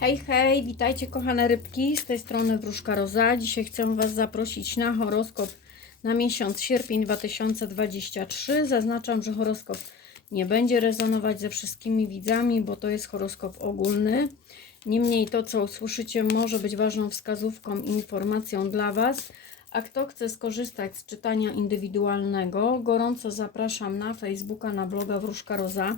Hej, hej, witajcie kochane rybki, z tej strony Wróżka Roza. Dzisiaj chcę Was zaprosić na horoskop na miesiąc sierpień 2023. Zaznaczam, że horoskop nie będzie rezonować ze wszystkimi widzami, bo to jest horoskop ogólny. Niemniej to, co usłyszycie, może być ważną wskazówką i informacją dla Was. A kto chce skorzystać z czytania indywidualnego, gorąco zapraszam na Facebooka, na bloga Wróżka Roza.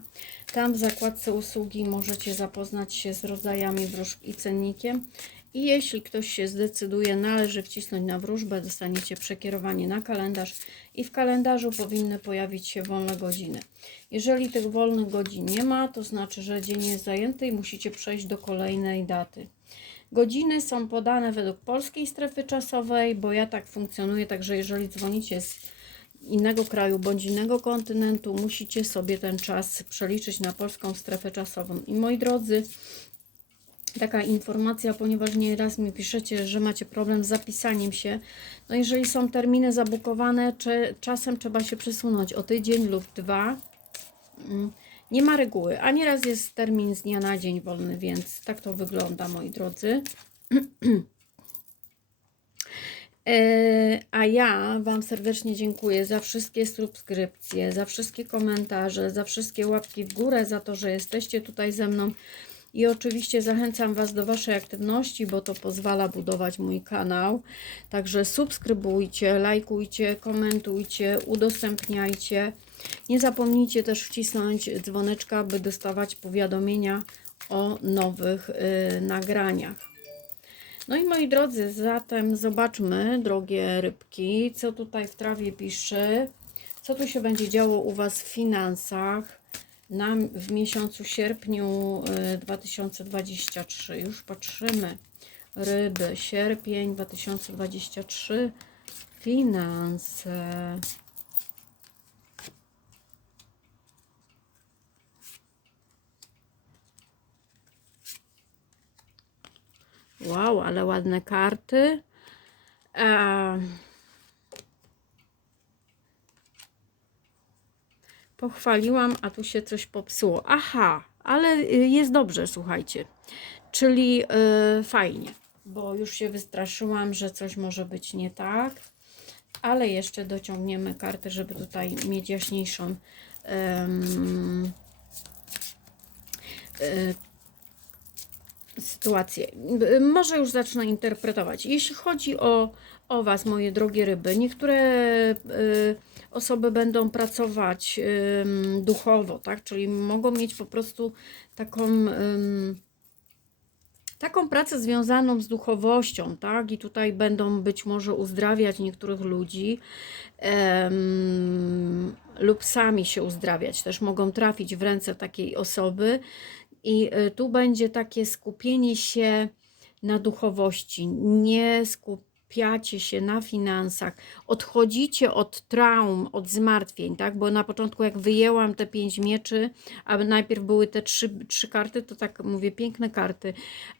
Tam w zakładce usługi możecie zapoznać się z rodzajami wróżb i cennikiem. I jeśli ktoś się zdecyduje, należy wcisnąć na wróżbę, dostaniecie przekierowanie na kalendarz i w kalendarzu powinny pojawić się wolne godziny. Jeżeli tych wolnych godzin nie ma, to znaczy, że dzień jest zajęty i musicie przejść do kolejnej daty. Godziny są podane według polskiej strefy czasowej, bo ja tak funkcjonuję, także jeżeli dzwonicie z innego kraju bądź innego kontynentu, musicie sobie ten czas przeliczyć na polską strefę czasową. I moi drodzy, taka informacja, ponieważ nieraz mi piszecie, że macie problem z zapisaniem się. No jeżeli są terminy zabukowane, czy czasem trzeba się przesunąć o tydzień lub dwa. Nie ma reguły, a nieraz jest termin z dnia na dzień wolny, więc tak to wygląda, moi drodzy. E, A ja Wam serdecznie dziękuję za wszystkie subskrypcje, za wszystkie komentarze, za wszystkie łapki w górę, za to, że jesteście tutaj ze mną. I oczywiście zachęcam Was do Waszej aktywności, bo to pozwala budować mój kanał. Także subskrybujcie, lajkujcie, komentujcie, udostępniajcie. Nie zapomnijcie też wcisnąć dzwoneczka, by dostawać powiadomienia o nowych y, nagraniach. No i moi drodzy, zatem zobaczmy, drogie rybki, co tutaj w trawie pisze, co tu się będzie działo u Was w finansach na, w miesiącu sierpniu y, 2023. Już patrzymy. Ryby, sierpień 2023, finanse. Wow, ale ładne karty. E, pochwaliłam, a tu się coś popsuło. Aha, ale y, jest dobrze, słuchajcie. Czyli y, fajnie, bo już się wystraszyłam, że coś może być nie tak. Ale jeszcze dociągniemy kartę, żeby tutaj mieć jaśniejszą em, y, sytuację. Y, Może już zacznę interpretować. Jeśli chodzi o, o Was, moje drogie ryby, niektóre y, osoby będą pracować ym, duchowo, tak? Czyli mogą mieć po prostu taką. Ym, taką pracę związaną z duchowością, tak? I tutaj będą być może uzdrawiać niektórych ludzi lub sami się uzdrawiać. Też mogą trafić w ręce takiej osoby i y, tu będzie takie skupienie się na duchowości. Nie skupiacie się na finansach. Odchodzicie od traum, od zmartwień, tak? Bo na początku, jak wyjęłam te pięć mieczy, a najpierw były te trzy, trzy karty, to tak mówię, piękne karty,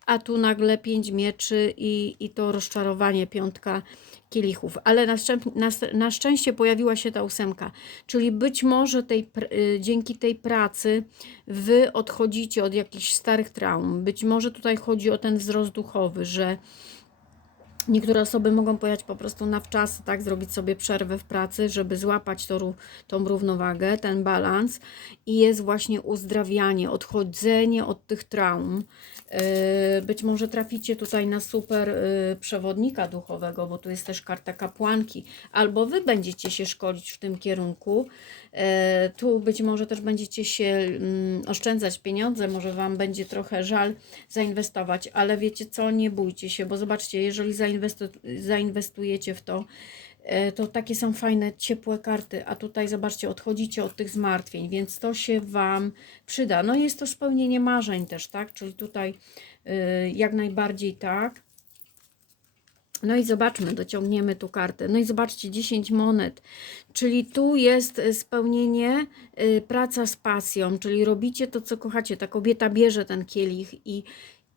a tu nagle pięć mieczy i, i to rozczarowanie, piątka kielichów, ale na, szczęp- na, na szczęście pojawiła się ta ósemka, czyli być może tej, y, dzięki tej pracy wy odchodzicie od jakichś starych traum, być może tutaj chodzi o ten wzrost duchowy, że Niektóre osoby mogą pojechać po prostu na wczasy, tak, zrobić sobie przerwę w pracy, żeby złapać to, tą równowagę, ten balans i jest właśnie uzdrawianie, odchodzenie od tych traum. Yy, Być może traficie tutaj na super yy, przewodnika duchowego, bo tu jest też karta kapłanki, albo wy będziecie się szkolić w tym kierunku. Yy, Tu być może też będziecie się mm, oszczędzać pieniądze, może wam będzie trochę żal zainwestować, ale wiecie co, nie bójcie się, bo zobaczcie, jeżeli zainwestu- zainwestujecie w to, e, to takie są fajne, ciepłe karty, a tutaj zobaczcie, odchodzicie od tych zmartwień, więc to się Wam przyda. No jest to spełnienie marzeń też, tak? Czyli tutaj y, jak najbardziej tak. No i zobaczmy, dociągniemy tu kartę. No i zobaczcie, 10 monet, czyli tu jest spełnienie, y, praca z pasją, czyli robicie to, co kochacie. Ta kobieta bierze ten kielich i,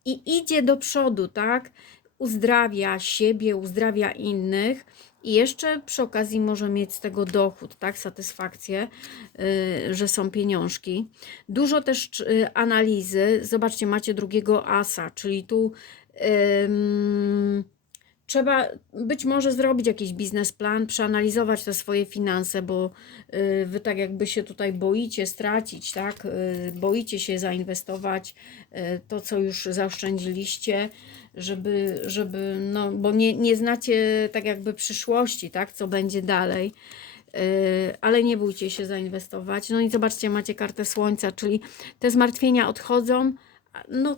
i idzie do przodu, tak? Uzdrawia siebie, uzdrawia innych i jeszcze przy okazji może mieć z tego dochód, tak, satysfakcję, y, że są pieniążki. Dużo też y, analizy. Zobaczcie, macie drugiego asa, czyli tu ym, trzeba być może zrobić jakiś biznesplan, przeanalizować te swoje finanse, bo y, wy tak jakby się tutaj boicie stracić, tak? Y, boicie się zainwestować y, to, co już zaoszczędziliście, żeby, żeby no, bo nie, nie znacie tak jakby przyszłości, tak? Co będzie dalej. Ale nie bójcie się zainwestować. No i zobaczcie, macie kartę słońca, czyli te zmartwienia odchodzą. No,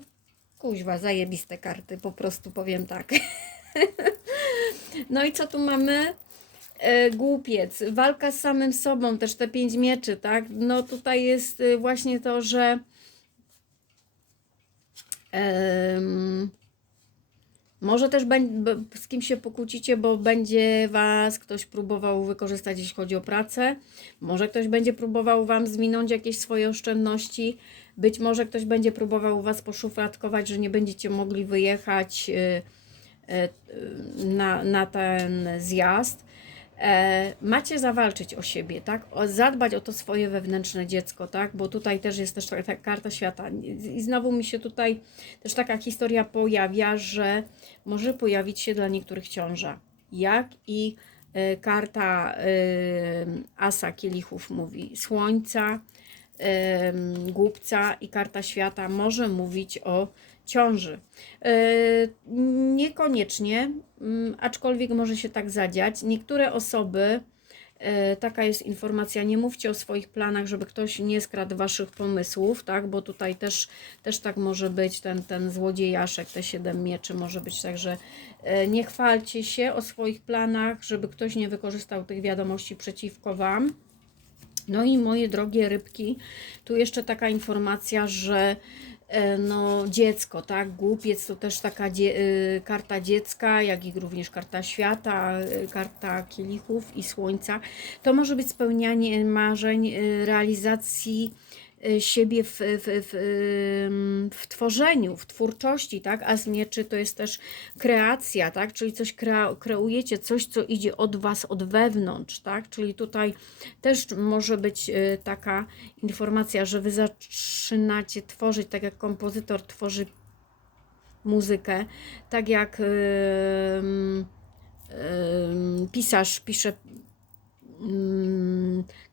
kuźwa, zajebiste karty, po prostu powiem tak. No i co tu mamy? E, głupiec, walka z samym sobą, też te pięć mieczy, tak? No tutaj jest y, właśnie to, że em, może też z kim się pokłócicie, bo będzie Was ktoś próbował wykorzystać, jeśli chodzi o pracę. Może ktoś będzie próbował Wam zwinąć jakieś swoje oszczędności. Być może ktoś będzie próbował Was poszufladkować, że nie będziecie mogli wyjechać. E, na, na ten zjazd, e, macie zawalczyć o siebie, tak? O, zadbać o to swoje wewnętrzne dziecko, tak? Bo tutaj też jest też ta karta świata. I znowu mi się tutaj też taka historia pojawia, że może pojawić się dla niektórych ciąża. Jak i e, karta Asa Kielichów mówi, słońca, głupca i karta świata może mówić o ciąży. E, niekoniecznie, mm, aczkolwiek może się tak zadziać. Niektóre osoby, e, taka jest informacja, nie mówcie o swoich planach, żeby ktoś nie skradł waszych pomysłów, tak? Bo tutaj też, też tak może być ten, ten złodziejaszek, te siedem mieczy może być, także e, nie chwalcie się o swoich planach, żeby ktoś nie wykorzystał tych wiadomości przeciwko wam. No i moje drogie rybki, tu jeszcze taka informacja, że no, dziecko, tak? Głupiec to też taka dzie y, karta dziecka, jak i również karta świata, y, karta kielichów i słońca. To może być spełnianie marzeń, y, realizacji siebie w, w, w, w, tworzeniu, w twórczości, tak? A z mieczy to jest też kreacja, tak? Czyli coś kre, kreujecie, coś, co idzie od Was, od wewnątrz, tak? Czyli tutaj też może być y, taka informacja, że Wy zaczynacie tworzyć, tak jak kompozytor tworzy muzykę, tak jak yy, yy, pisarz pisze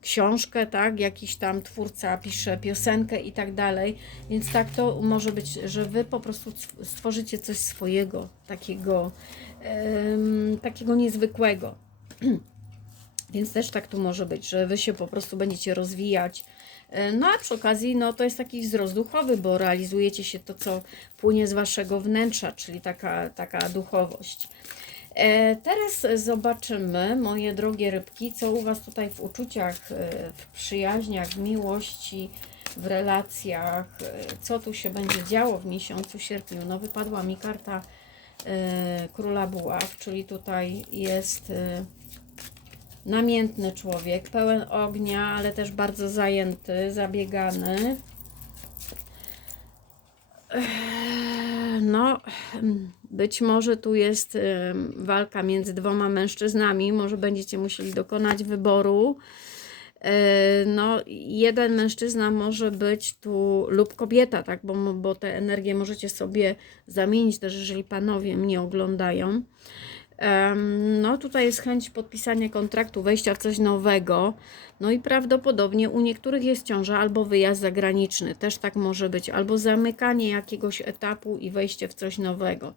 książkę, tak, jakiś tam twórca pisze piosenkę i tak dalej. Więc tak to może być, że wy po prostu stworzycie coś swojego, takiego, takiego niezwykłego. Więc też tak tu może być, że wy się po prostu będziecie rozwijać. E, no a przy okazji, no to jest taki wzrost duchowy, bo realizujecie się to, co płynie z waszego wnętrza, czyli taka, taka duchowość. E, teraz zobaczymy, moje drogie rybki, co u Was tutaj w uczuciach, e, w przyjaźniach, w miłości, w relacjach, e, co tu się będzie działo w miesiącu sierpniu. No wypadła mi karta Króla Buław, czyli tutaj jest namiętny człowiek, pełen ognia, ale też bardzo zajęty, zabiegany. No, być może tu jest walka między dwoma mężczyznami, może będziecie musieli dokonać wyboru. E, no, jeden mężczyzna może być tu lub kobieta, tak, bo, bo te energie możecie sobie zamienić też, jeżeli panowie mnie oglądają. No tutaj jest chęć podpisania kontraktu, wejścia w coś nowego. No i prawdopodobnie u niektórych jest ciąża albo wyjazd zagraniczny, też tak może być, albo zamykanie jakiegoś etapu i wejście w coś nowego.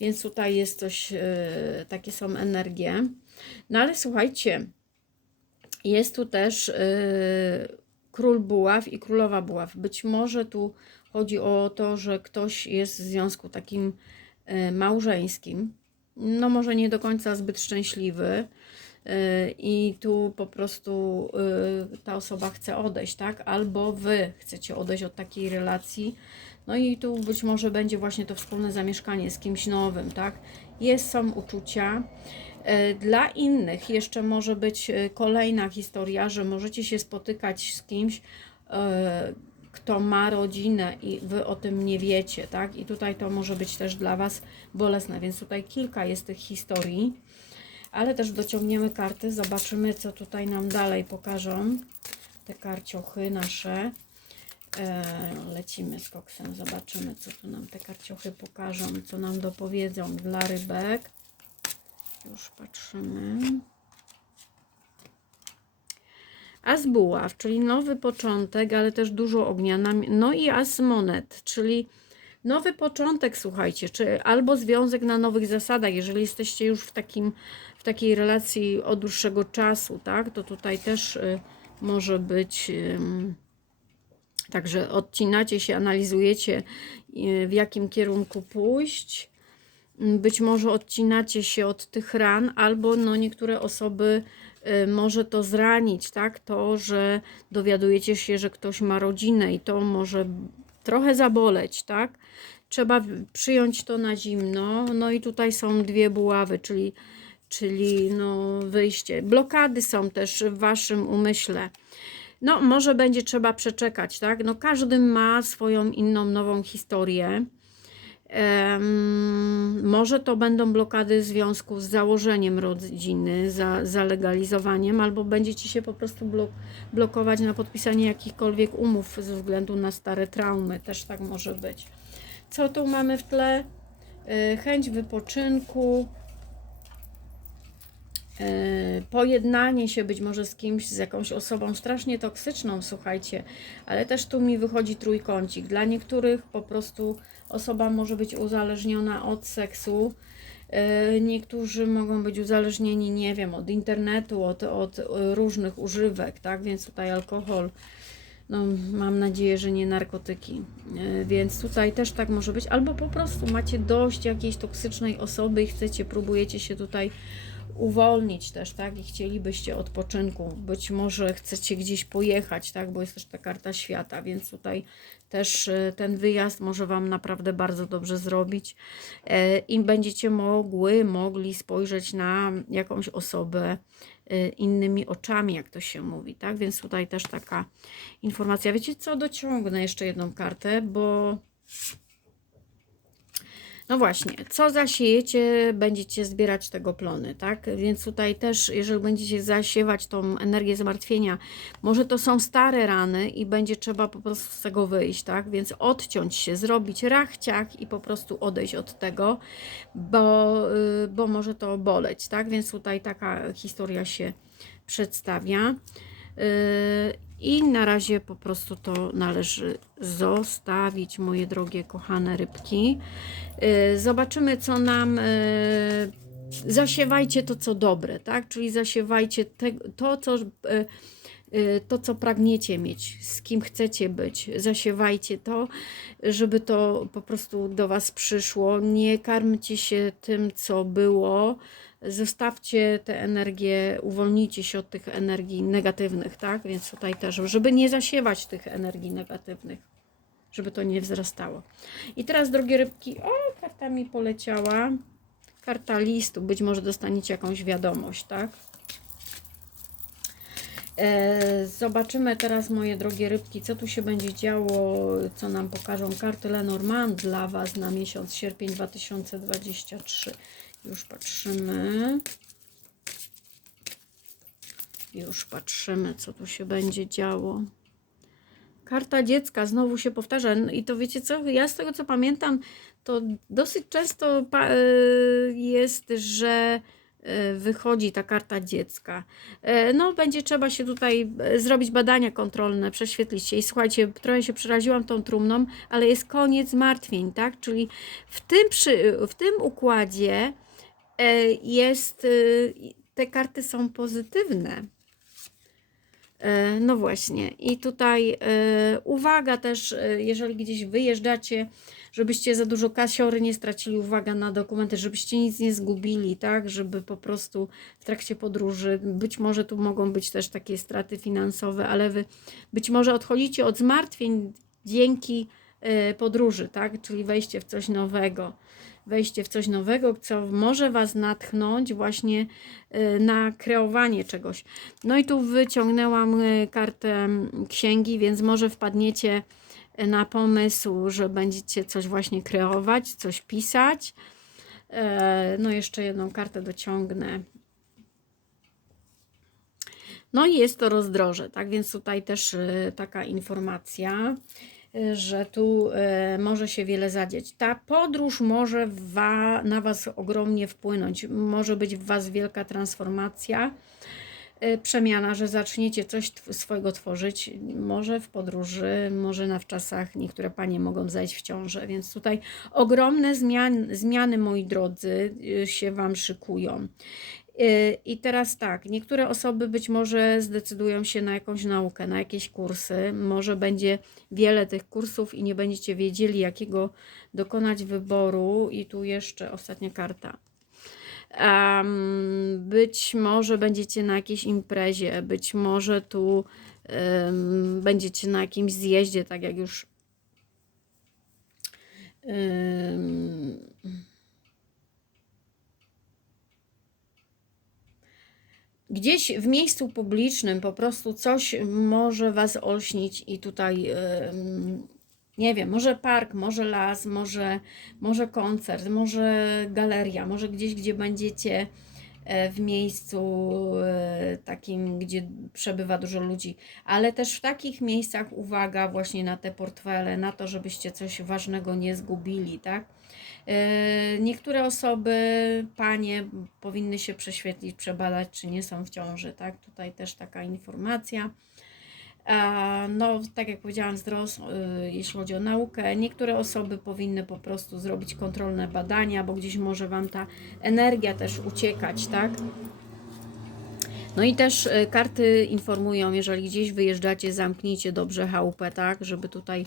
Więc tutaj jest coś, e, takie są energie. No ale słuchajcie, jest tu też e, król buław i królowa buław. Być może tu chodzi o to, że ktoś jest w związku takim e, małżeńskim, no może nie do końca zbyt szczęśliwy y, i tu po prostu y, ta osoba chce odejść, tak? Albo wy chcecie odejść od takiej relacji. No i tu być może będzie właśnie to wspólne zamieszkanie z kimś nowym, tak? Jest, są uczucia. Y, dla innych jeszcze może być kolejna historia, że możecie się spotykać z kimś, kto ma rodzinę i wy o tym nie wiecie, tak? I tutaj to może być też dla was bolesne, więc tutaj kilka jest tych historii. Ale też dociągniemy karty, zobaczymy co tutaj nam dalej pokażą te karciochy nasze. E, lecimy z koksem, zobaczymy co tu nam te karciochy pokażą, co nam dopowiedzą dla rybek. Już patrzymy. As buław, czyli nowy początek, ale też dużo ognia. No i as monet, czyli nowy początek, słuchajcie, czy albo związek na nowych zasadach, jeżeli jesteście już w, takim, w takiej relacji od dłuższego czasu, tak, to tutaj też y, może być... ym, Także odcinacie się, analizujecie, y, w jakim kierunku pójść. Być może odcinacie się od tych ran, albo no niektóre osoby y, może to zranić, tak? To, że dowiadujecie się, że ktoś ma rodzinę i to może trochę zaboleć, tak? Trzeba przyjąć to na zimno. No i tutaj są dwie buławy, czyli, czyli no wyjście. Blokady są też w waszym umyśle. No, może będzie trzeba przeczekać, tak? No, każdy ma swoją inną, nową historię. Może to będą blokady w związku z założeniem rodziny, za, zalegalizowaniem, albo będziecie się po prostu blok, blokować na podpisanie jakichkolwiek umów ze względu na stare traumy. Też tak może być. Co tu mamy w tle? E, Chęć wypoczynku, pojednanie się być może z kimś, z jakąś osobą strasznie toksyczną, słuchajcie, ale też tu mi wychodzi trójkącik. Dla niektórych po prostu osoba może być uzależniona od seksu. E, Niektórzy mogą być uzależnieni, nie wiem, od internetu, od, od e, różnych używek, tak? Więc tutaj alkohol, no mam nadzieję, że nie narkotyki. Więc tutaj też tak może być. Albo po prostu macie dość jakiejś toksycznej osoby i chcecie, próbujecie się tutaj uwolnić też, tak? I chcielibyście odpoczynku. Być może chcecie gdzieś pojechać, tak? Bo jest też ta karta świata, więc tutaj też e, ten wyjazd może Wam naprawdę bardzo dobrze zrobić e, i będziecie mogły, mogli spojrzeć na jakąś osobę e, innymi oczami, jak to się mówi, tak? Więc tutaj też taka informacja. Wiecie co, dociągnę jeszcze jedną kartę, bo no właśnie, co zasiejecie, będziecie zbierać tego plony, tak? Więc tutaj też, jeżeli będziecie zasiewać tą energię zmartwienia, może to są stare rany i będzie trzeba po prostu z tego wyjść, tak? Więc odciąć się, zrobić rachciach i po prostu odejść od tego, bo, y, bo może to boleć, tak? Więc tutaj taka historia się przedstawia. I na razie po prostu to należy zostawić, moje drogie, kochane rybki. Y, Zobaczymy, co nam. y, Zasiewajcie to, co dobre, tak? Czyli zasiewajcie te, to, co. y, To, co pragniecie mieć, z kim chcecie być, zasiewajcie to, żeby to po prostu do Was przyszło. Nie karmcie się tym, co było, zostawcie te energie, uwolnijcie się od tych energii negatywnych, tak? Więc tutaj też, żeby nie zasiewać tych energii negatywnych, żeby to nie wzrastało. I teraz, drogie rybki, o, karta mi poleciała. Karta listu, być może dostaniecie jakąś wiadomość, tak? E, Zobaczymy teraz, moje drogie rybki, co tu się będzie działo, co nam pokażą karty Lenormand dla Was na miesiąc sierpień 2023. Już patrzymy. Już patrzymy, co tu się będzie działo. Karta dziecka znowu się powtarza. No I to wiecie co? Ja z tego co pamiętam, to dosyć często y, jest, że y, wychodzi ta karta dziecka. E, No, będzie trzeba się tutaj e, zrobić badania kontrolne, prześwietlić się. I słuchajcie, trochę się przeraziłam tą trumną, ale jest koniec martwień, tak? Czyli w tym, przy, w tym układzie e, jest, y, te karty są pozytywne. E, No właśnie, i tutaj e, uwaga też, e, jeżeli gdzieś wyjeżdżacie, żebyście za dużo kasiory nie stracili, uwaga na dokumenty, żebyście nic nie zgubili, tak, żeby po prostu w trakcie podróży, być może tu mogą być też takie straty finansowe, ale wy być może odchodzicie od zmartwień dzięki e, podróży, tak, czyli wejście w coś nowego wejście w coś nowego, co może Was natchnąć właśnie y, na kreowanie czegoś. No i tu wyciągnęłam y, kartę mm, księgi, więc może wpadniecie y, na pomysł, że będziecie coś właśnie kreować, coś pisać. E, No jeszcze jedną kartę dociągnę. No i jest to rozdroże, tak więc tutaj też taka informacja, że tu y, może się wiele zadzieć. Ta podróż może wa, na Was ogromnie wpłynąć, może być w Was wielka transformacja, y, przemiana, że zaczniecie coś swojego tworzyć, może w podróży, może na wczasach niektóre panie mogą zajść w ciążę, więc tutaj ogromne zmian, zmiany, moi drodzy, y, się Wam szykują. Y, I teraz tak, niektóre osoby być może zdecydują się na jakąś naukę, na jakieś kursy. Może będzie wiele tych kursów i nie będziecie wiedzieli, jakiego dokonać wyboru. I tu jeszcze ostatnia karta. Em, być może będziecie na jakiejś imprezie, być może tu em, będziecie na jakimś zjeździe, tak jak już. em, gdzieś w miejscu publicznym po prostu coś może Was olśnić i tutaj, nie wiem, może park, może las, może, może koncert, może galeria, może gdzieś, gdzie będziecie e, w miejscu e, takim, gdzie przebywa dużo ludzi, ale też w takich miejscach uwaga właśnie na te portfele, na to, żebyście coś ważnego nie zgubili, tak? E, Niektóre osoby, panie, powinny się prześwietlić, przebadać, czy nie są w ciąży, tak? Tutaj też taka informacja. No, tak jak powiedziałam, zdrows, y, jeśli chodzi o naukę, niektóre osoby powinny po prostu zrobić kontrolne badania, bo gdzieś może Wam ta energia też uciekać, tak? No i też y, karty informują, jeżeli gdzieś wyjeżdżacie, zamknijcie dobrze chałupę, tak, żeby tutaj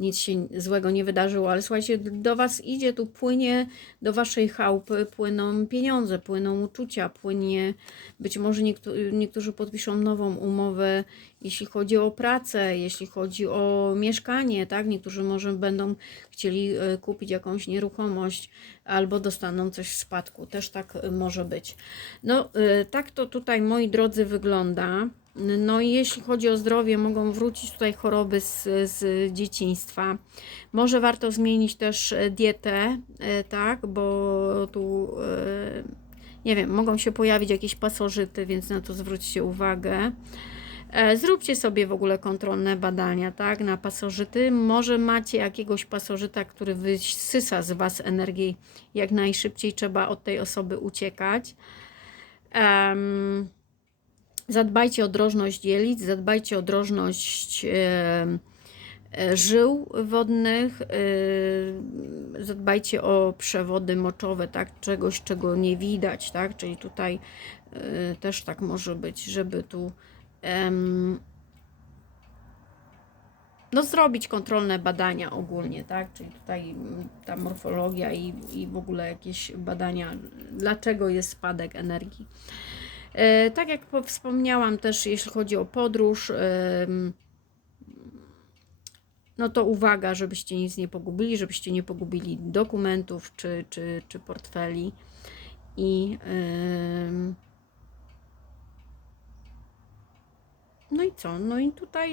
nic się złego nie wydarzyło, ale słuchajcie, do Was idzie, tu płynie, do Waszej chałupy płyną pieniądze, płyną uczucia, płynie, być może niektó niektórzy podpiszą nową umowę, jeśli chodzi o pracę, jeśli chodzi o mieszkanie, tak, niektórzy może będą chcieli e, kupić jakąś nieruchomość albo dostaną coś w spadku, też tak e, może być. No, e, tak to tutaj, moi drodzy, wygląda. No i jeśli chodzi o zdrowie, mogą wrócić tutaj choroby z, z dzieciństwa. Może warto zmienić też e, dietę, e, tak, bo tu e, nie wiem, mogą się pojawić jakieś pasożyty, więc na to zwróćcie uwagę. Zróbcie sobie w ogóle kontrolne badania, tak, na pasożyty. Może macie jakiegoś pasożyta, który wysysa z Was energię. Jak najszybciej trzeba od tej osoby uciekać. Em, Zadbajcie o drożność jelic, zadbajcie o drożność e, e, żył wodnych, e, zadbajcie o przewody moczowe, tak, czegoś, czego nie widać, tak, czyli tutaj też tak może być, żeby tu no, zrobić kontrolne badania ogólnie, tak? Czyli tutaj ta morfologia i, i w ogóle jakieś badania, dlaczego jest spadek energii. E, tak jak po- wspomniałam też, jeśli chodzi o podróż, no to uwaga, żebyście nic nie pogubili, żebyście nie pogubili dokumentów czy, czy, czy portfeli. I no i co? No i tutaj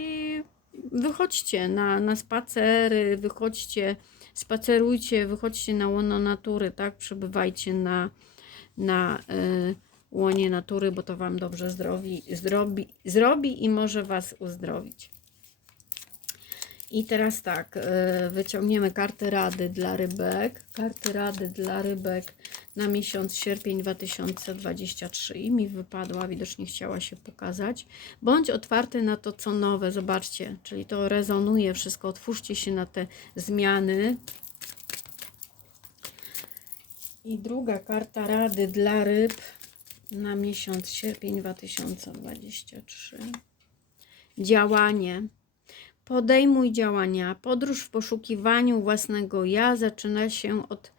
wychodźcie na, na spacery, wychodźcie, spacerujcie, wychodźcie na łono natury, tak? Przebywajcie na, na y, łonie natury, bo to Wam dobrze zdrowi, zrobi, zrobi i może Was uzdrowić. I teraz tak, y, wyciągniemy karty rady dla rybek. Karty rady dla rybek na miesiąc sierpień 2023 i mi wypadła, widocznie chciała się pokazać. Bądź otwarty na to, co nowe, zobaczcie, czyli to rezonuje wszystko, otwórzcie się na te zmiany. I druga karta rady dla ryb na miesiąc sierpień 2023. Działanie. Podejmuj działania. Podróż w poszukiwaniu własnego ja zaczyna się od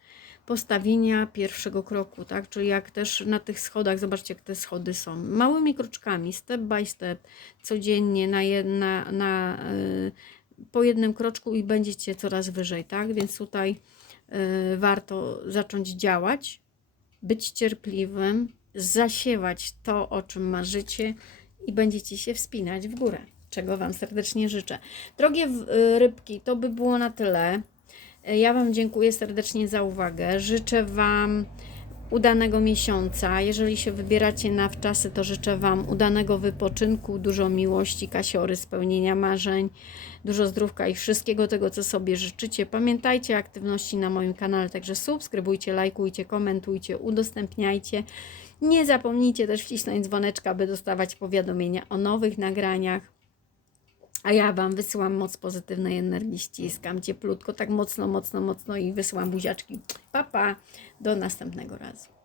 postawienia pierwszego kroku, tak? Czyli jak też na tych schodach, zobaczcie, jak te schody są. Małymi kroczkami, step by step, codziennie na, jedna, na y, po jednym kroczku i będziecie coraz wyżej, tak? Więc tutaj y, warto zacząć działać, być cierpliwym, zasiewać to, o czym marzycie i będziecie się wspinać w górę, czego Wam serdecznie życzę. Drogie y, rybki, to by było na tyle. Y, Ja Wam dziękuję serdecznie za uwagę. Życzę Wam udanego miesiąca. Jeżeli się wybieracie na wczasy, to życzę Wam udanego wypoczynku, dużo miłości, kasiory, spełnienia marzeń, dużo zdrówka i wszystkiego tego, co sobie życzycie. Pamiętajcie aktywności na moim kanale, także subskrybujcie, lajkujcie, komentujcie, udostępniajcie. Nie zapomnijcie też wcisnąć dzwoneczka, by dostawać powiadomienia o nowych nagraniach. A ja Wam wysyłam moc pozytywnej energii, ściskam cieplutko, tak mocno, mocno, mocno i wysyłam buziaczki. Pa, pa, do następnego razu.